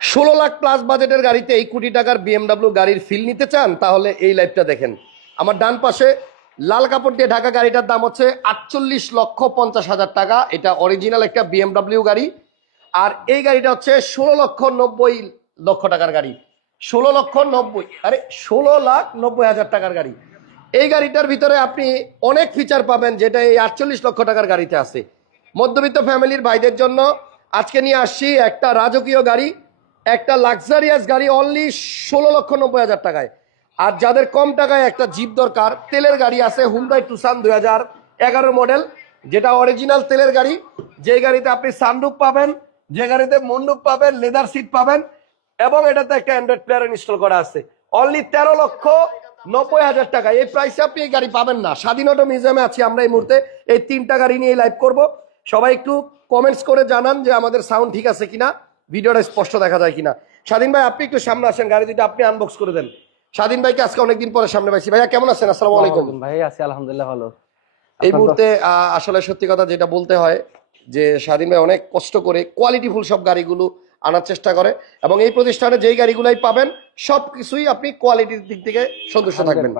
ষোলো লাখ প্লাস বাজেটের গাড়িতে এই কোটি টাকার বিএমডাব্লিউ গাড়ির ফিল নিতে চান, তাহলে এই লাইভটা দেখেন। আমার ডান পাশে লাল কাপড় দিয়ে ঢাকা গাড়িটার দাম হচ্ছে আটচল্লিশ লক্ষ পঞ্চাশ হাজার টাকা। এটা অরিজিনাল একটা বিএমডাব্লিউ গাড়ি। আর এই গাড়িটা হচ্ছে ষোলো লক্ষ নব্বই লক্ষ টাকার গাড়ি। ষোলো লক্ষ নব্বই, আরে ষোলো লাখ নব্বই হাজার টাকার গাড়ি। এই গাড়িটার ভিতরে আপনি অনেক ফিচার পাবেন যেটা এই আটচল্লিশ লক্ষ টাকার গাড়িতে আছে। মধ্যবিত্ত ফ্যামিলির ভাইদের জন্য আজকে নিয়ে আসছি একটা রাজকীয় গাড়ি। একটা লাক্সারিয়াস গাড়ি অনলি ষোলো লক্ষ নব্বই হাজার টাকায়। আর যাদের কম টাকায় একটা জিপ দরকার, তেলের গাড়ি আছে হুন্দাই টুসান দুই হাজার এগারো মডেল যেটা অরিজিনাল তেলের গাড়ি। যে গাড়িতে আপনি সানরুফ পাবেন, যে গাড়িতে মন্ডুপ পাবেন লেদার সিট পাবেন, এবং এটাতে একটা অ্যান্ড্রয়েড প্লেয়ার ইনস্টল করা আছে। অনলি তেরো লক্ষ নব্বই হাজার টাকা এই প্রাইসে আপনি এই গাড়ি পাবেন না। স্বাধীনতা মিউজিয়ামে আছি আমরা এই মুহূর্তে। এই তিনটা গাড়ি নিয়ে লাইভ করব। সবাই একটু কমেন্টস করে জানান যে আমাদের সাউন্ড ঠিক আছে কিনা। ভিডিওটা স্পষ্ট দেখা যায় কিনা। স্বাধীন ভাই আপনি একটু সামনে আসেন গাড়ি দুটো আপনি আনবক্স করে দেন। স্বাধীন ভাইকে আজকে অনেকদিন পরে সামনে পাইছি। ভাইয়া কেমন আছেন? আসসালামু আলাইকুম। ভাই আছি আলহামদুলিল্লাহ ভালো। এই মুহূর্তে আসলে সত্যি কথা যেটা বলতে হয় যে স্বাধীন ভাই অনেক কষ্ট করে কোয়ালিটিফুল সব গাড়িগুলো আনার চেষ্টা করে এবং এই প্রতিষ্ঠানে যেই গাড়িগুলাই পাবেন সব কিছুই আপনি কোয়ালিটির দিক থেকে সন্তুষ্ট থাকবেন।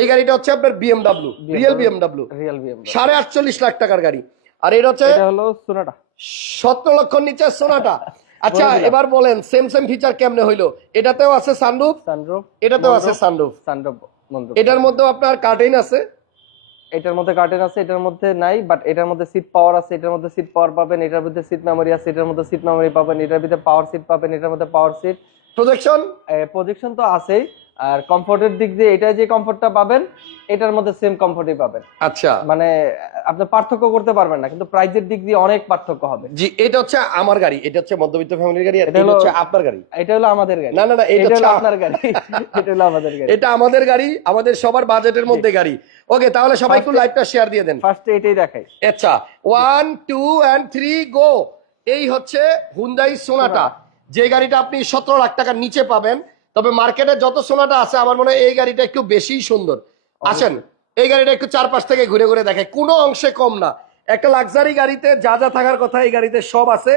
এই গাড়িটা হচ্ছে আপনার BMW real BMW real BM সাড়ে আটচল্লিশ লাখ টাকার গাড়ি। আর এটা হচ্ছে হলো সোনাটা সতেরো লক্ষ নিচে সোনাটা আচ্ছা এবার বলেন সেম সেম ফিচার কেমনে হইল? এটাতেও আছে সানরুফ সানরুফ এটাতেও আছে সানরুফ সানরুফ এটার মধ্যেও আপনার কার্টেন আছে? এটার মধ্যে কার্টেন আছে এটার মধ্যে নাই বাট এটার মধ্যে সিট পাওয়ার আছে এটার মধ্যে সিট পাওয়ার পাবেন এটার মধ্যে সিট মেমোরি আছে এটার মধ্যে সিট মেমোরি পাবেন এটার মধ্যে পাওয়ার সিট পাবেন এটার মধ্যে পাওয়ার সিট প্রজেকশন প্রজেকশন তো আছেই আর কমফোর্টের দিক দিয়ে এটা যে কমফোর্টটা পাবেন এটার মধ্যে সেম কমফোর্টই পাবেন। আচ্ছা। মানে আপনি পার্থক্য করতে পারবেন না কিন্তু প্রাইজের দিক দিয়ে অনেক পার্থক্য হবে। জি এটা হচ্ছে আমার গাড়ি এটা হচ্ছে মধ্যবিত্ত ফ্যামিলির গাড়ি আর এটা হচ্ছে আপনার গাড়ি। এটা হলো আমাদের গাড়ি। না, না, না, এটা হলো হচ্ছে- আপনার গাড়ি। এটা হলো আমাদের গাড়ি। এটা আমাদের গাড়ি আমাদের সবার বাজেটের মধ্যে গাড়ি। ওকে তাহলে সবাই একটু লাইভটা শেয়ার দিয়ে দেন। ফার্স্টে এটাই দেখাই। আচ্ছা one two and three go এই হচ্ছে হুন্ডাই সোনাটা যে গাড়িটা আপনি সতেরো লাখ টাকার নিচে পাবেন তবে মার্কেটে যত সোনাটা আছে আমার মনে হয় এই গাড়িটা একটু বেশি সুন্দর। আসেন এই গাড়িটা একটু চারপাশ থেকে ঘুরে ঘুরে দেখায় কোনো অংশে কম না। একটা লাক্সারি গাড়িতে যা যা থাকার কথা এই গাড়িতে সব আছে।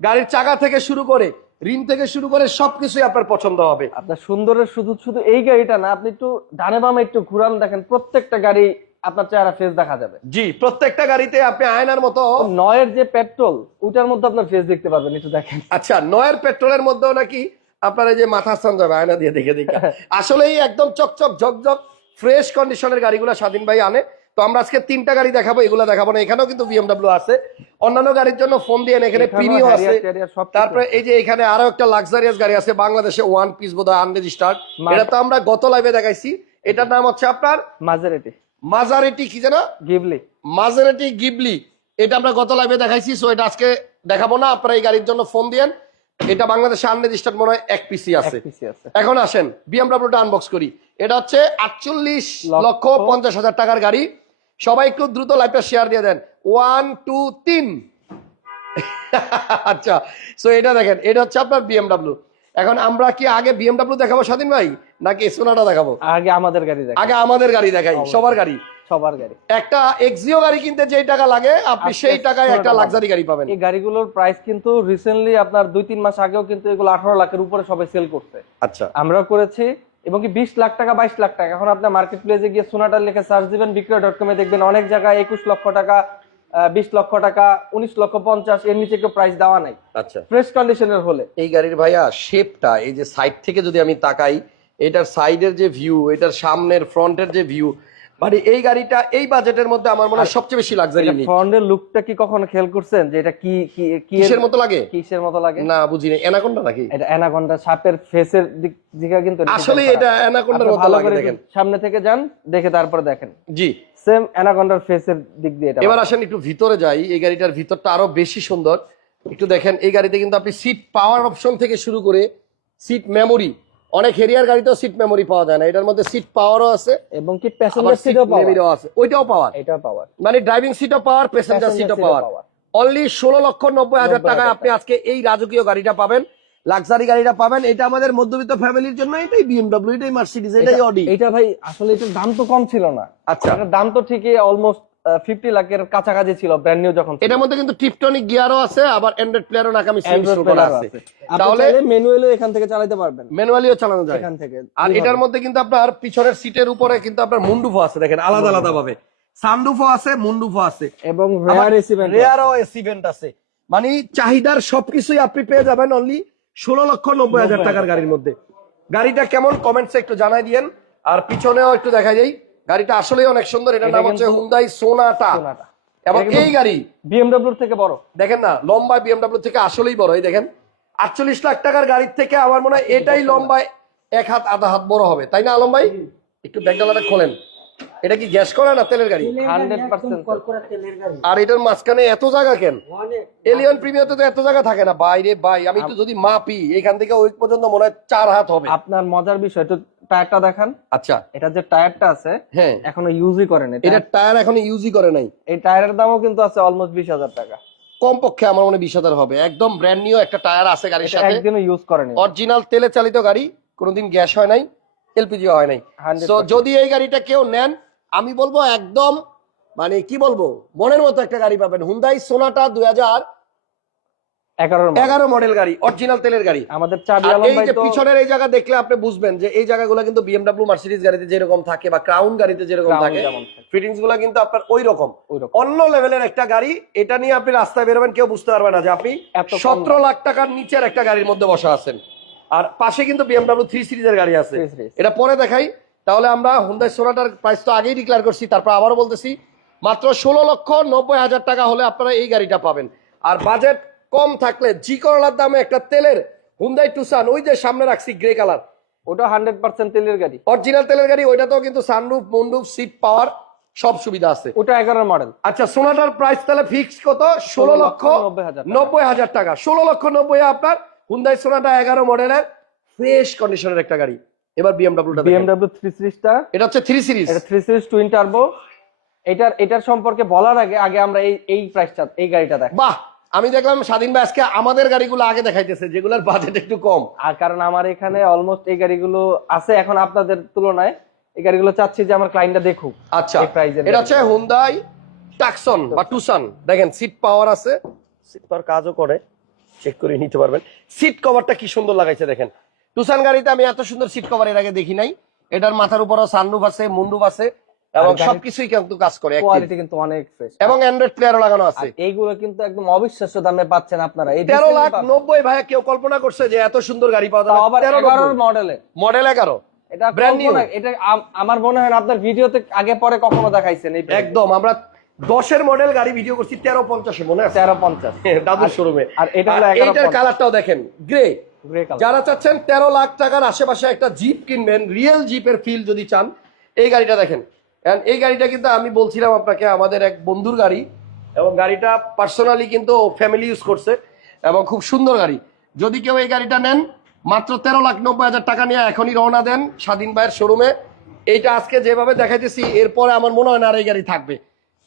গাড়ির চাকা থেকে শুরু করে রিম থেকে শুরু করে সবকিছুই আপনার পছন্দ হবে। আপনার সুন্দরের শুধু শুধু এই গাড়িটা না আপনি একটু ডানে বামে একটু ঘুরান দেখেন প্রত্যেকটা গাড়ি আপনার চেহারা ফেস দেখা যাবে। জি প্রত্যেকটা গাড়িতে আপনি আয়নার মতো নয়ের যে পেট্রোল ওটার মধ্যে আপনার ফেস দেখতে পারবেন একটু দেখেন। আচ্ছা নয়ের পেট্রোলের মধ্যেও নাকি আপনার এই যে মাথা স্থান যাবে আয়না দিয়ে দেখে দেখে। আসলেই একদম চকচক ঝকঝক ফ্রেশ কন্ডিশনের গাড়িগুলো স্বাধীন ভাই আনে। তো আমরা আজকে তিনটা গাড়ি দেখাবো এগুলো দেখাবো না। এখানেও কিন্তু বিএমডাব্লিউ আছে। অন্যান্য গাড়ির জন্য ফোন দিয়ে এখানে প্রিমিও আছে। তারপরে এই যে এখানে আরও একটা লাক্সারিয়াস গাড়ি আছে বাংলাদেশে ওয়ান পিস বোধ হয় আনরেজিস্টার্ড এটা তো আমরা গত লাইভে দেখাইছি। এটার নাম হচ্ছে আপনার মাঝারিটি মাজারেটি কি যেন? গিবলি মাজেরাটি গিবলি এটা আমরা গত লাইভে দেখাইছি সো এটা আজকে দেখাবো না। আপনারা এই গাড়ির জন্য ফোন দিয়েন। এটা বাংলাদেশে আনরেজিস্টার্ড মনে হয় এক পিসি আছে। এখন আসেন বিএমডাব্লিউটা আনবক্স করি। এটা হচ্ছে আটচল্লিশ লক্ষ পঞ্চাশ হাজার টাকার গাড়ি। সবাই একটু দ্রুত লাইভটা শেয়ার দিয়ে দেন। ওয়ান টু তিন। আচ্ছা সো এটা দেখেন এটা হচ্ছে আপনার বিএমডাব্লিউ এখন আমরা কি আগে বিএমডাব্লিউ দেখাবো স্বাধীন ভাই? নাকি সোনাটা দেখাবো? আগে আমাদের গাড়ি আগে আমাদের গাড়ি দেখাই সবার গাড়ি। সবার গাড়ি। একটা এক্সিও গাড়ি কিনতে যেই টাকা লাগে আপনি সেই টাকায় একটা লাক্সারি গাড়ি পাবেন। এই গাড়িগুলোর প্রাইস কিন্তু রিসেন্টলি আপনার দুই তিন মাস আগেও কিন্তু এগুলো আঠারো লাখের উপরে সবাই সেল করছে। আচ্ছা। আমরা করেছি এবং কি বিশ লাখ টাকা বাইশ লাখ টাকা। এখন আপনার মার্কেট প্লেসে গিয়ে সোনাটার লিখে সার্চ দিবেন বিক্রয় ডট কমে দেখবেন অনেক জায়গায় একুশ লক্ষ টাকা বিশ লক্ষ টাকা উনিশ লক্ষ পঞ্চাশ এর নিচে কেউ প্রাইস দেওয়া নাই। আচ্ছা। ফ্রেশ কন্ডিশনের হলে। এই গাড়ির ভাইয়া শেপটা এই যে সাইড থেকে যদি আমি তাকাই এটার সাইডের যে ভিউ এটার সামনের ফ্রন্টের যে ভিউ মানে এই গাড়িটা এই বাজেটের মধ্যে আমার মনে হয় সবচেয়ে বেশি লাক্সারি ফ্রন্টের লুকটা কি কখনো খেয়াল করছেন? যে এটা কি কিসের মতো লাগে? কিসের মতো লাগে? না বুঝিনি। এনাকোন্ডা নাকি? এটা অ্যানাকন্ডা সাপের ফেসের দিক দিকে কিন্তু আসলে এটা অ্যানাকোন্ডার মতো লাগে দেখেন। সামনে থেকে যান দেখে তারপরে দেখেন। জি। সেম অ্যানাকন্ডার ফেসের দিক দিয়ে এটা এবার আসেন একটু ভিতরে যাই। এই গাড়িটার ভিতরটা আরও বেশি সুন্দর। একটু দেখেন এই গাড়িতে কিন্তু আপনি সিট পাওয়ার অপশন থেকে শুরু করে সিট মেমোরি অনেক হেরিয়ার গাড়িতেও সিট মেমোরি পাওয়া যায় না। এটার মধ্যে সিট পাওয়ারও আছে এবং কি প্যাসেঞ্জার সিটও পাওয়া আছে। ওইটাও পাওয়ার এটা পাওয়ার মানে ড্রাইভিং সিটও পাওয়ার প্যাসেঞ্জার সিটও পাওয়ার অনলি ষোলো লক্ষ নব্বই হাজার টাকায় আপনি আজকে এই রাজকীয় গাড়িটা পাবেন। লাক্সারি গাড়িটা পাবেন। এটা আমাদের মধ্যবিত্ত ফ্যামিলির জন্য এটাই বিএমডব্লিউ এটাই মার্সিডিজ এটাই অডি এটা ভাই আসলে এটার দাম তো কম ছিল না। আচ্ছা। দাম তো ঠিকই অলমোস্ট ফিফটি লাখের কাছাকাছি ছিল ব্র্যান্ড নিউ যখন এটার মধ্যে কিন্তু টিপটনিক গিয়ারও আছে আবার অ্যান্ড্রয়েড প্লেয়ারও নাকামি করা আছে। তাহলে ম্যানুয়ালও এখান থেকে চালাতে পারবেন। ম্যানুয়ালিও চালানো যায়। এখান থেকে। আর এটার মধ্যে কিন্তু আপনার পিছনের সিটের উপরে কিন্তু আপনার মুন্ডুফো আছে দেখেন আলাদা আলাদা ভাবে সানরুফও আছে মুন্ডুফো আছে। এবং রেয়ার এসি রেয়ারও এসি ভেন্ট আছে। মানে চাহিদার সবকিছুই আপনি পেয়ে যাবেন অনলি ষোলো লক্ষ নব্বই হাজার টাকার গাড়ির মধ্যে। গাড়িটা কেমন? কমেন্টসে একটু জানাই দিয়েন। আর পিছনেও একটু দেখা যাই গাড়িটা আসলে অনেক সুন্দর। এটার এটা নাম হচ্ছে হুন্দাই সোনাটা সোনাটা। এবং এই গাড়ি বিএমডাব্লিউ থেকে বড়। দেখেন না লম্বা বিএমডাব্লিউ থেকে আসলেই বড় এই দেখেন। আটচল্লিশ লাখ টাকার গাড়ির থেকে আমার মনে হয় এটাই লম্বায় এক হাত আধা হাত বড় হবে। তাই না আলম ভাই? একটু ব্যাগডালাটা খোলেন। এটা কি গ্যাস করা না তেলের গাড়ি? আর এটার মাঝখানে এত জায়গা কেন? এলিয়ন প্রিমিয়াতে তো এত জায়গা থাকে না। বাইরে বাই আমি একটু যদি মাপি এখান থেকে ওই পর্যন্ত মনে হয় চার হাত হবে। আপনার মজার বিষয় একটু টায়ারটা দেখান। আচ্ছা। এটা যে টায়ারটা আছে হ্যাঁ। এখনও ইউজই করেন এটা টায়ার এখন ইউজই করে নাই। এই টায়ারের দামও কিন্তু আছে অলমোস্ট বিশ হাজার টাকা। কমপক্ষে আমার মনে বিশ হাজার হবে। একদম ব্র্যান্ড নিউ একটা টায়ার আছে গাড়ির সাথে। একদিনও ইউজ করেনি অরিজিনাল তেলে চালিত গাড়ি কোনোদিন গ্যাস হয় নাই এলপিজি হয় নাই। তো যদি এই গাড়িটা কেউ নেন আমি বলব একদম মানে কি বলব মনের মতো একটা গাড়ি পাবেন। হুন্দাই সোনাটা দুই হাজার এগারো মডেল গাড়ি অরিজিনাল তেলের গাড়ি। আমাদের এই যে পিছনের এই জায়গা দেখলে আপনি বুঝবেন যে এই জায়গাগুলো কিন্তু বিএমডব্লিউ মার্সিডিজ গাড়িতে যেরকম থাকে বা ক্রাউন গাড়িতে যেরকম থাকে ফিটিংসগুলো কিন্তু আপনার ওই রকম অন্য লেভেলের একটা গাড়ি এটা নিয়ে আপনি রাস্তায় বেরোবেন কেউ বুঝতে পারবে না যে আপনি সতেরো লাখ টাকার নিচের একটা গাড়ির মধ্যে বসা আছেন। আর পাশে কিন্তু বিএমডব্লিউ থ্রি সিরিজের গাড়ি আছে। এটা পরে দেখাই। তাহলে আমরা হুন্দাই সোনাটার প্রাইস তো আগেই ডিক্লেয়ার করছি তারপর আবারও বলতেছি মাত্র ষোলো লক্ষ নব্বই হাজার টাকা হলে আপনারা এই গাড়িটা পাবেন। আর বাজেট কম থাকলে জি করলার দামে একটা তেলের হুন্দাই টুসান ওই যে সামনে রাখছি গ্রে কালার ওটা হান্ড্রেড পার্সেন্ট তেলের গাড়ি। অরিজিনাল তেলের গাড়ি ওইটাতেও কিন্তু সানরুফ মন্ডুপ সিট পাওয়ার সব সুবিধা আছে। ওটা এগারো মডেল আচ্ছা সোনাটার প্রাইস তাহলে ফিক্স কত? ষোলো লক্ষ নব্বই হাজার টাকা। ষোলো লক্ষ নব্বই আপনার হুন্দাই সোনাটা এগারো মডেলের ফ্রেশ কন্ডিশনের একটা গাড়ি। এবার বিএমডাব্লিউটা বিএমডব্লিউ থ্রি সিরিজটা এটা হচ্ছে থ্রি সিরিজ এটা থ্রি সিরিজ টুইন টার্বো এটার এটার সম্পর্কে বলার আগে আগে আমরা এই এই প্রাইসটা এই গাড়িটা দেখ বাহ! আমি দেখলাম স্বাধীন ভাই আজকে আমাদের গাড়িগুলো আগে দেখাইতেছে যেগুলোর বাজেট একটু কম। আর কারণ আমার এখানে অলমোস্ট এই গাড়িগুলো আছে এখন আপনাদের তুলনায়। এই গাড়িগুলো চাচ্ছি যে আমার ক্লায়েন্টটা দেখুক আচ্ছা এটা হচ্ছে হুন্দাই টাকসন বা টুসান দেখেন সিট পাওয়ার আছে। সিট পাওয়ার কাজও করে চেক করে নিতে পারবেন। সিট কভারটা কি সুন্দর লাগাইছে দেখেন। টুসান গাড়িতে আমি এত সুন্দর সিট কভার এর আগে দেখি নাই। এটার মাথার উপরও সানরুফ আছে মুন্ডুপ আছে এবং সবকিছুই কিন্তু কাজ করে কোয়ালিটি কিন্তু অনেক ফ্রেশ এবং অ্যান্ড্রয়েড প্লেয়ারও লাগানো আছে। এইগুলো কিন্তু একদম অবিশ্বাস্য দামে পাচ্ছেন আপনারা। এই লাখ পাচ্ছেন। নব্বই ভাইয়া কেউ কল্পনা করছে যে এত সুন্দর গাড়ি পাওয়া আবার যাবে তেরো এগারোর মডেলে মডেল এগারো। এটা Brand new। কল্পনা- এটা আমার মনে হয় আপনার ভিডিওতে আগে পরে কখনো দেখাইছেন এই একদম আমরা দশের মডেল গাড়ি ভিডিও করছি তেরো পঞ্চাশে মনে আছে? তেরো পঞ্চাশ। দাদুর শোরুমে আর এটা 11 এইটার কালারটাও দেখেন গ্রে যারা চাচ্ছেন তেরো লাখ টাকার আশেপাশে একটা জিপ কিনবেন রিয়েল জিপের ফিল যদি চান, এই গাড়িটা দেখেন। এই গাড়িটা কিন্তু আমি বলছিলাম আপনাকে, আমাদের এক বন্ধুর গাড়ি, এবং গাড়িটা পার্সোনালি কিন্তু ফ্যামিলি ইউজ করছে, এবং খুব সুন্দর গাড়ি। যদি কেউ এই গাড়িটা নেন, মাত্র তেরো লাখ নব্বই হাজার টাকা নিয়ে এখনই রওনা দেন স্বাধীন ভাইয়ের শোরুমে এইটা আজকে যেভাবে দেখাইতেছি, এরপরে আমার মনে হয় না আর এই গাড়ি থাকবে।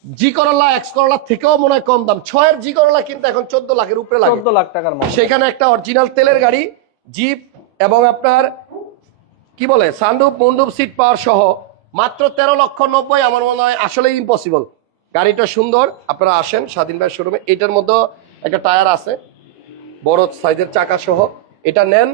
জি করলা এক্স করলা থেকেও মনে হয় কম দাম। ছয়ের জি করলা কিন্তু এখন চোদ্দ লাখের উপরে লাগে। চোদ্দ লাখ টাকার সেখানে একটা অরিজিনাল তেলের গাড়ি জিপ এবং আপনার কি বলে সানরুপ মন্ডুপ সিট পাওয়ার সহ মাত্র তেরো লক্ষ নব্বই আমার মনে হয় আসলেই ইম্পসিবল গাড়িটা সুন্দর আপনারা আসেন স্বাধীন ভাই শোরুমে এটার মধ্যে একটা টায়ার আছে বড় সাইজের চাকা সহ। এটা নেন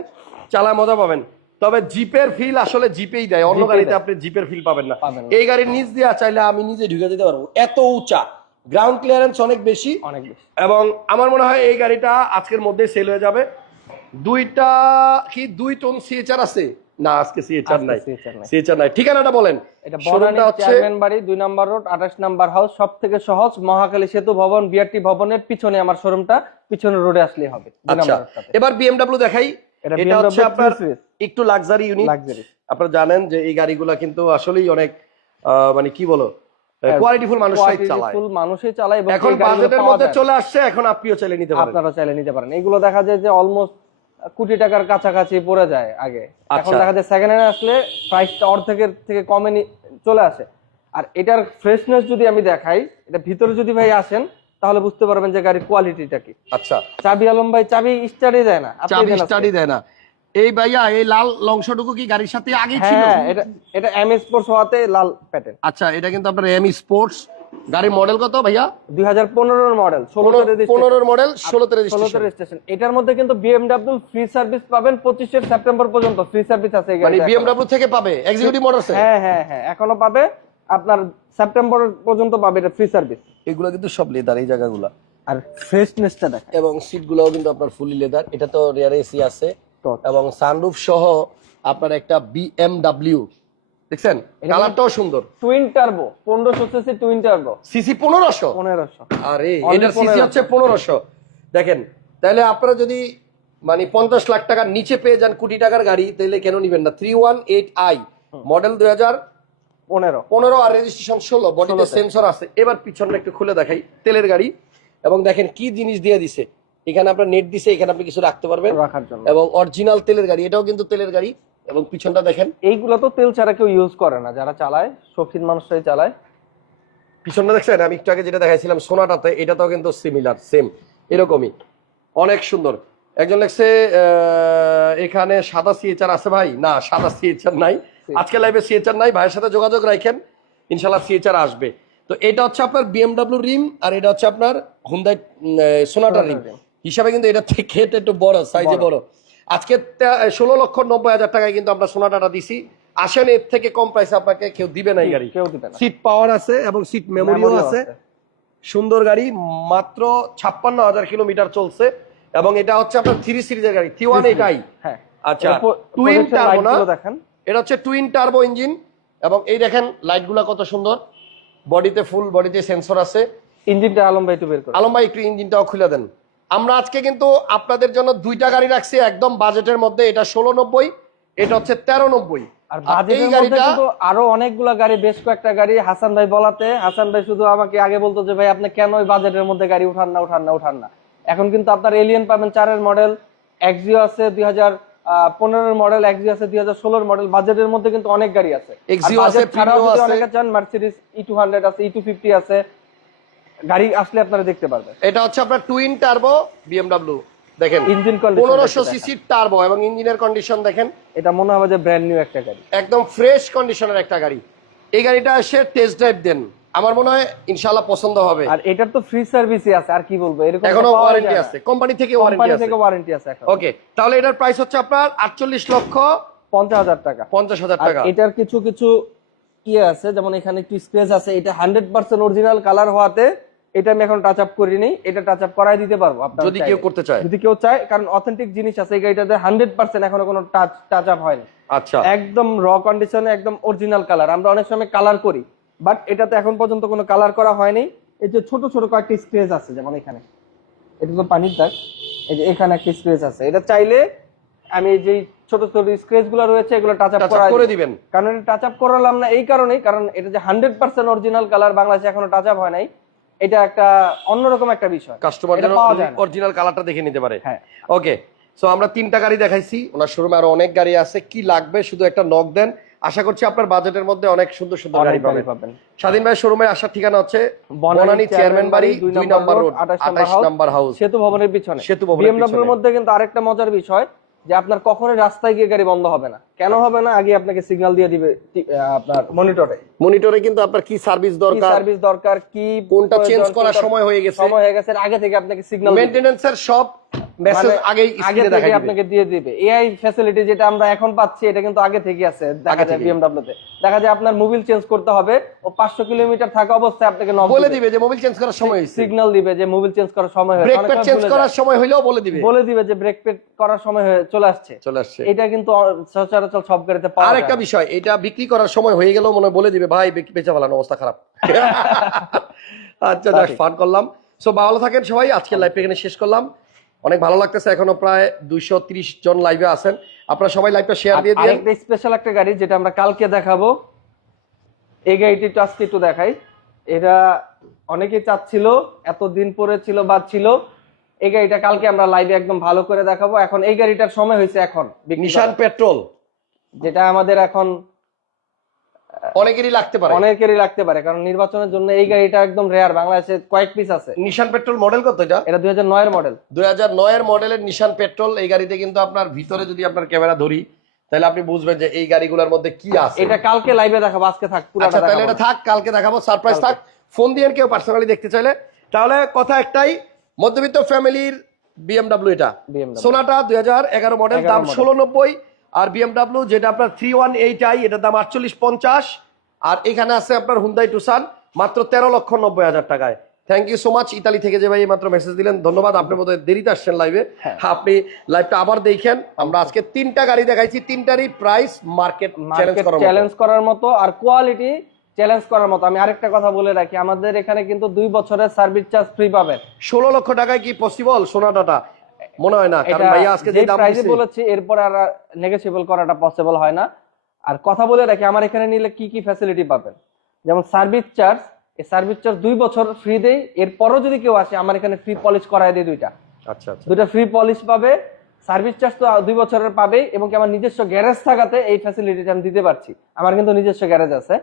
চালায় মজা পাবেন। তবে জিপের ফিল আসলে জিপেই দেয় অন্য গাড়িতে আপনি জিপের ফিল পাবেন না। এই গাড়ির নিচ দিয়ে চাইলে আমি নিজে ঢুকে যেতে পারব। এত উঁচা গ্রাউন্ড ক্লিয়ারেন্স অনেক বেশি। অনেক বেশি। এবং আমার মনে হয় এই গাড়িটা আজকের মধ্যেই সেল হয়ে যাবে। দুইটা কি দুই টন সিএচআর আছে? না আজকে সিএচআর নাই। সিএচআর নাই। ঠিকানাটা বলেন। এটা বনানী হচ্ছে চেয়ারম্যান বাড়ি দুই নাম্বার রোড আঠাশ নাম্বার হাউস সব থেকে সহজ মহাকালী সেতু ভবন বিআরটি ভবনের পিছনে আমার শোরুমটা পিছনে রোডে আসলেই হবে। আচ্ছা। এবার বিএমডব্লিউ দেখাই। এটা হচ্ছে আপনার একটু লাক্সারি ইউনিট আপনারা জানেন যে এই গাড়িগুলা কিন্তু আসলেই অনেক মানে কি বলো কোয়ালিটিফুল মানুষরাই চালায়। Quality-full মানুষই চালায় এবং এখন বাজেটের মধ্যে চলে আসছে এখন আপনিও চালিয়ে নিতে পারেন। আপনারা চাইলে নিতে পারেন। এগুলো দেখা যায় যে অলমোস্ট কোটি টাকার কাছাকাছি পড়ে যায় আগে। এখন আচ্ছা। দেখা যায় সেকেন্ড হ্যান্ড আসলে প্রাইসটা অর্ধেকের থেকে কমে চলে আসে। আর এটার ফ্রেশনেস যদি আমি দেখাই এটা ভিতরে যদি ভাই আসেন তাহলে বুঝতে পারবেন যে গাড়ির কোয়ালিটিটা কি। আচ্ছা। চাবি আলম ভাই চাবি স্টার্টই দেয় না। চাবি। স্টাডি দেয় না। এই ভাইয়া এই লাল অংশটুকু কি গাড়ির সাথে আগেই ছিল? হ্যাঁ এটা এটা এম স্পোর্টস হওয়াতে লাল প্যাটার্ন আচ্ছা এটা কিন্তু আপনার এম স্পোর্টস গাড়ির মডেল কত ভাইয়া? দুই হাজার পনেরোর মডেল ষোলো পনেরোর মডেল ষোলোতে ষোলোতে রেজিস্ট্রেশন রেজিস্ট্রেশন এটার মধ্যে কিন্তু বিএমডাব্লিউ ফ্রি সার্ভিস পাবেন পঁচিশে সেপ্টেম্বর পর্যন্ত। ফ্রি সার্ভিস আছে এই মানে। বিএমডব্লিউ থেকে পাবে? এক্সিকিউটিভ মোটরসে হ্যাঁ হ্যাঁ হ্যাঁ এখনও পাবে। আপনার সেপ্টেম্বর পর্যন্ত পাবে এটা ফ্রি সার্ভিস এগুলো কিন্তু সব লেদার এই জায়গাগুলো। আর ফ্রেশনেসটা দেখ এবং সিটগুলোও কিন্তু আপনার ফুলি লেদার এটা তো রিয়ার এসি আছে। এবং সানরুফ সহ আপনার একটা বিএমডব্লিউ দেখছেন? এটা কালারটাও সুন্দর। টুইন টার্বো পনেরোশো সিসি টুইন টার্বো সিসি পনেরোশো? পনেরোশো। আরে Only এটার সিসি হচ্ছে পনেরোশো। দেখেন তাহলে আপনারা যদি মানে পঞ্চাশ লাখ টাকার নিচে পেয়ে যান কোটি টাকার গাড়ি তাহলে কেন নিবেন না? Three one eight I model দুই হাজার পনেরো। পনেরো আর রেজিস্ট্রেশন ষোলো বডিতে 16 সেন্সর আছে। এবার পিছনটা একটু খুলে দেখাই। তেলের গাড়ি এবং দেখেন কি জিনিস দিয়ে দিছে। এখানে আপনার নেট দিছে এখানে আপনি কিছু রাখতে পারবেন। রাখার জন্য। এবং অরিজিনাল তেলের গাড়ি এটাও কিন্তু তেলের গাড়ি। এবং পিছনটা দেখেন। এইগুলো তো তেল ছাড়া কেউ ইউজ করে না। যারা চালায় শৌখিন মানুষরাই চালায়। পিছনটা দেখছেন? আমি একটু আগে যেটা দেখাইছিলাম সোনাটাতে এটাতেও কিন্তু সিমিলার সেম এরকমই। অনেক সুন্দর। একজন লেখছে এখানে সাদা সিএচআর আছে ভাই? না সাদা সিএচআর নাই। আজকে লাইভে সিএচআর নাই ভাইয়ের সাথে যোগাযোগ রাখেন ইনশাল্লাহ সিএচআর আসবে। তো এটা হচ্ছে আপনার বিএমডব্লিউ রিম আর এটা হচ্ছে আপনার হুন্দাই সোনাটা রিম। হিসাবে কিন্তু এটা থেকে একটু বড় সাইজে বড়। আজকে ষোলো লক্ষ নব্বই হাজার টাকায় কিন্তু আমরা সোনাটাটা দিছি। আসেন এর থেকে কম প্রাইসে আপনাকে কেউ দিবে না গাড়ি। কেউ দিবে না। সিট পাওয়ার আছে এবং সিট মেমোরিও আছে। সুন্দর গাড়ি মাত্র ছাপ্পান্ন হাজার কিলোমিটার চলছে। এবং এটা হচ্ছে আপনার থ্রি সিরিজের গাড়ি থ্রি ওয়ান এটাই হ্যাঁ। আচ্ছা টুইন টার্বো না। দেখেন। এটা হচ্ছে টুইন টার্বো ইঞ্জিন এবং এই দেখেন লাইটগুলো কত সুন্দর। বডিতে ফুল বডিতে সেন্সর আছে। ইঞ্জিনটা আলম ভাই একটু বের করে। আলম ভাই একটু ইঞ্জিনটাও খুলে দেন। আমরা আজকে কিন্তু আপনাদের জন্য দুইটা গাড়ি রাখছি একদম বাজেটের মধ্যে। এটা ষোলো নব্বই এটা হচ্ছে তেরো নব্বই। আর আর বাজেটের মধ্যে কিন্তু আরও অনেকগুলা গাড়ি বেশ কয়েকটা গাড়ি হাসান ভাই বলাতে। হাসান ভাই শুধু আমাকে আগে বলতো যে ভাই আপনি কেন ওই বাজেটের মধ্যে গাড়ি উঠান না উঠান না উঠান না? এখন কিন্তু আপনার এলিয়ন পাবেন চারের মডেল এক্সিও আছে দুই হাজার পনেরোর মডেল এক্সিও আছে দুই হাজার ষোলোর মডেল বাজেটের মধ্যে কিন্তু অনেক গাড়ি আছে। ছাড়াও যদি অনেকে চান মার্সিডিস ই টু হান্ড্রেড আছে ই টু ফিফটি আছে গাড়ি আসলে আপনারা দেখতে পারবেন। এটা হচ্ছে আপনার টুইন টার্বো বিএমডব্লিউ দেখেন। ইঞ্জিন পনেরোশো সিসির টার্বো এবং ইঞ্জিনের কন্ডিশন দেখেন। এটা মনে হবে যে ব্র্যান্ড নিউ একটা গাড়ি। একদম ফ্রেশ কন্ডিশনের একটা গাড়ি। এই গাড়িটা এসে টেস্ট ড্রাইভ দেন। আমার মনে হয় ইনশাল্লাহ পছন্দ হবে। আর এটার তো ফ্রি সার্ভিসই আছে আর কি বলব? এরকম এখনও ওয়ারেন্টি আছে। কোম্পানি থেকে ওয়ারেন্টি আছে। থেকে ওয়ারেন্টি আছে এখন। ওকে তাহলে এটার প্রাইস হচ্ছে আপনার আটচল্লিশ লক্ষ পঞ্চাশ হাজার টাকা। পঞ্চাশ হাজার আর টাকা। এটার কিছু কিছু ইয়ে আছে যেমন এখানে একটু স্পেস আছে এটা হান্ড্রেড পার্সেন্ট অরিজিনাল কালার হওয়াতে এটা আমি এখন টাচ আপ করিনি এটা টাচ আপ করাই দিতে পারব আপনার যদি কেউ করতে চায়। যদি কেউ চায় কারণ অথেন্টিক জিনিস আছে এই গাড়িটাতে হান্ড্রেড পার্সেন্ট এখনও কোনো টাচ টাচ আপ হয়নি। আচ্ছা। একদম র কন্ডিশনে একদম অরিজিনাল কালার আমরা অনেক সময় কালার করি বাট এটাতে এখন পর্যন্ত কোনো কালার করা হয়নি। এই যে ছোট ছোট কয়েকটা স্ক্রেচ আছে যেমন এখানে। এটা তো পানির দাগ। এই যে এখানে একটা স্ক্রেচ আছে। এটা চাইলে আমি যে ছোট ছোট স্ক্রেচগুলো রয়েছে এগুলো টাচ আপ করা দিবেন। কারণ এটা টাচ আপ করালাম না এই কারণেই কারণ এটা যে হান্ড্রেড পার্সেন্ট অরিজিনাল কালার বাংলাদেশে এখনও টাচ আপ হয় নাই। এটা একটা অন্যরকম একটা বিষয়। কাস্টমার যেন অরিজিনাল কালারটা দেখে নিতে পারে। হ্যাঁ। ওকে সো আমরা তিনটা গাড়ি দেখাইছি। ওনার শোরুমে আরও অনেক গাড়ি আছে। কি লাগবে? শুধু একটা নক দেন। আশা করছি আপনার বাজেটের মধ্যে অনেক সুন্দর সুন্দর গাড়ি পাবেন। স্বাধীন ভাই শোরুমে আসার ঠিকানা হচ্ছে বনানী চেয়ারম্যান বাড়ি দুই নম্বর রোড আঠাশ নাম্বার হাউস সেতু ভবনের পিছনে। সেতু ভবনের মধ্যে কিন্তু আরেকটা মজার বিষয় যে আপনার কখনোই রাস্তায় গিয়ে গাড়ি বন্ধ হবে না। কেন হবে না? আগে আপনাকে সিগন্যাল দিয়ে দিবে আপনার মনিটরে মনিটরে কিন্তু আপনার কি সার্ভিস দরকার সার্ভিস দরকার কি কোনটা চেঞ্জ করার সময় হয়ে গেছে। সময় হয়ে গেছে আগে থেকে আপনাকে সিগন্যাল মেইনটেনেন্সের সব মেসেজ আগেই মানে স্ক্রিনে থেকে দেখাই আপনাকে দিয়ে দিবে। এআই ফ্যাসিলিটি যেটা আমরা এখন পাচ্ছি এটা কিন্তু আগে থেকে আছে দেখা যায় থেকেই। তে দেখা যায় আপনার মোবিল চেঞ্জ করতে হবে ও পাঁচশো কিলোমিটার থাকা অবস্থায় আপনাকে বলে দিবে। যে মোবাইল চেঞ্জ করার সময় হয়েছে। সিগন্যাল দিবে যে মোবিল চেঞ্জ করার সময় হয়েছে। ব্রেক প্যাড চেঞ্জ করার সময় হইলেও বলে দিবে। বলে দিবে যে ব্রেক পেড করার সময় হয়ে চলে আসছে। চলে আসছে। এটা কিন্তু সচরাচর সব গাড়িতে পাওয়া আর একটা বিষয় এটা বিক্রি করার সময় হয়ে গেলেও মনে বলে দিবে ভাই বেচা ফেলানো অবস্থা খারাপ। আচ্ছা তা ফান করলাম। সো ভালো থাকেন সবাই আজকের লাইভ এখানে শেষ করলাম। অনেক ভালো লাগতেছে। এখনও প্রায় দুইশো ত্রিশ জন লাইভে আছেন। আপনারা সবাই লাইভটা শেয়ার দিয়ে দিন স্পেশাল একটা গাড়ি যেটা আমরা কালকে দেখাবো। এই গাড়িটি একটু আজকে একটু দেখাই। এটা অনেকে চাচ্ছিল এতদিন পরে ছিল বাদ ছিল। এই গাড়িটা কালকে আমরা লাইভে একদম ভালো করে দেখাবো। এখন এই গাড়িটার সময় হয়েছে এখন নিশান পেট্রোল যেটা আমাদের এখন অনেকেরই লাগতে পারে। অনেকেরই লাগতে পারে কারণ নির্বাচনের জন্য এই গাড়িটা একদম রেয়ার বাংলাদেশে কয়েক পিস আছে। নিশান পেট্রোল মডেল কত এটা? এটা দুই হাজার নয়ের মডেল দুই হাজার নয়ের মডেলের নিশান পেট্রোল এই গাড়িতে কিন্তু আপনার ভিতরে যদি আপনার ক্যামেরা ধরি তাহলে আপনি বুঝবেন যে এই গাড়িগুলোর মধ্যে কি আছে। এটা কালকে লাইভে দেখাবো আজকে থাক আচ্ছা তাহলে এটা থাক কালকে দেখাবো সারপ্রাইজ থাক। ফোন দিয়ে কেউ পার্সোনালি দেখতে চাইলে। তাহলে কথা একটাই মধ্যবিত্ত ফ্যামিলির বিএমডাব্লিউ এটা। সোনাটা দুই হাজার এগারো মডেল 11 দাম ষোলো নব্বই। আর বিএমডাব্লিউ যেটা আপনার থ্রি ওয়ান এইট আই এটার দাম আটচল্লিশ পঞ্চাশ। আর এখানে আছে আপনার হুন্দাই টুসান মাত্র তেরো লক্ষ নব্বই হাজার টাকায়। Thank you so much Italy থেকে যে ভাই মাত্র মেসেজ দিলেন ধন্যবাদ। আপনি বোধহয় দেরিতে আসছেন লাইভে হ্যাঁ। আপনি লাইভটা আবার দেখেন। আমরা আজকে তিনটা গাড়ি দেখাইছি তিনটারই প্রাইস মার্কেট চ্যালেঞ্জ করার মতো। চ্যালেঞ্জ করার মতো আর কোয়ালিটি চ্যালেঞ্জ করার মতো। আমি আরেকটা কথা বলে রাখি আমাদের এখানে কিন্তু দুই বছরের সার্ভিস চার্জ ফ্রি পাবেন। ষোলো লক্ষ টাকায় কি পসিবল সোনাটাটা মনে হয় না কারণ ভাইয়া আজকে যে দাম প্রাইসে বলেছি এরপর আর নেগোসিয়েবল করাটা পসিবল হয় না। আর কথা বলে রাখি আমার এখানে নিলে কি কি ফ্যাসিলিটি পাবেন? যেমন সার্ভিস চার্জ এই সার্ভিস চার্জ দুই বছর ফ্রি দেই এরপরও যদি কেউ আসে আমার এখানে ফ্রি পলিশ করায় দেয় দুইটা। আচ্ছা আচ্ছা। দুইটা ফ্রি পলিশ পাবে সার্ভিস চার্জ তো দুই বছরের পাবে এবং কি আমার নিজস্ব গ্যারেজ থাকাতে এই ফ্যাসিলিটিটা আমি দিতে পারছি। আমার কিন্তু নিজস্ব গ্যারেজ আছে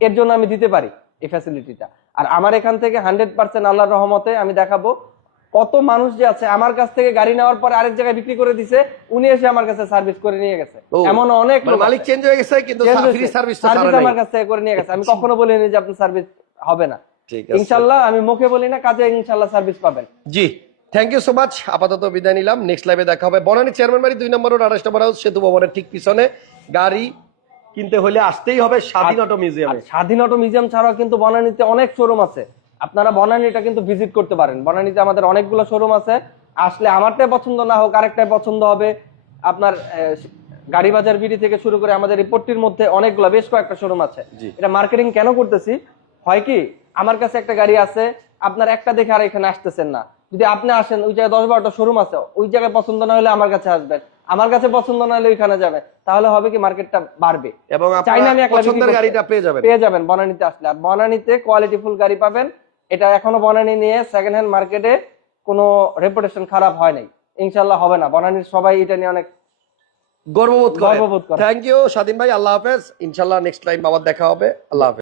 এর জন্য আমি দিতে পারি এই ফ্যাসিলিটিটা আর আমার এখান থেকে হান্ড্রেড পার্সেন্ট আল্লাহর রহমতে আমি দেখাবো কত মানুষ যে আছে আমার কাছ থেকে গাড়ি নেওয়ার পরে আরেক জায়গায় বিক্রি করে দিছে উনি এসে আমার কাছে সার্ভিস করে নিয়ে গেছে। এমন অনেক মানে মালিক চেঞ্জ হয়ে গেছে কিন্তু। সার্ভিস আমার কাছ থেকে করে নিয়ে গেছে। আমি কখনো বলিনি যে আপনার সার্ভিস হবে না। ইনশাল্লাহ আমি মুখে বলি না কাজে ইনশাল্লাহ সার্ভিস পাবেন। জি থ্যাংক ইউ সো মাচ আপাতত বিদায় নিলাম। নেক্সট লাইভে দেখা হবে। বনানী চেয়ারম্যান বাড়ি দুই নম্বর রোড আঠাশ নম্বর হাউস সেতু ভবনের ঠিক পিছনে। গাড়ি কিনতে হলে আসতেই হবে। স্বাধীন অটো মিউজিয়ামে স্বাধীন অটো মিউজিয়াম ছাড়াও কিন্তু বনানীতে অনেক শোরুম আছে। আপনারা বনানীটা কিন্তু ভিজিট করতে পারেন। বনানীতে আমাদের অনেকগুলো শোরুম আছে। আসলে আমারটাই পছন্দ না হোক আরেকটাই পছন্দ হবে। আপনার গাড়ি বাজার বিডি থেকে শুরু করে আমাদের রিপোর্টটির মধ্যে অনেকগুলো বেশ কয়েকটা শোরুম আছে। এটা মার্কেটিং কেন করতেছি? হয় কি আমার কাছে একটা গাড়ি আছে আপনার একটা দেখে আর এখানে আসতেছেন না। যদি আপনি আসেন ওই জায়গায় দশ বারোটা শোরুম আছে ওই জায়গায় পছন্দ না হলে আমার কাছে আসবেন। আমার কাছে পছন্দ না হলে ওইখানে যাবে তাহলে হবে কি মার্কেটটা বাড়বে। এবং চাইনা আমি একটা গাড়িটা পেয়ে যাবেন। পেয়ে যাবেন বনানীতে আসলে। আর বনানীতে কোয়ালিটি ফুল গাড়ি পাবেন। এটা এখনও বনানি নিয়ে সেকেন্ড হ্যান্ড মার্কেটে কোনো রেপুটেশন খারাপ হয় নাই। ইনশাল্লাহ হবে না। বনানির সবাই এটা নিয়ে অনেক গর্ববোধ করে। গর্ববোধ। থ্যাংক ইউ স্বাধীন ভাই আল্লাহ হাফেজ। ইনশাল্লাহ নেক্সট টাইম আবার দেখা হবে। আল্লাহ হাফেজ।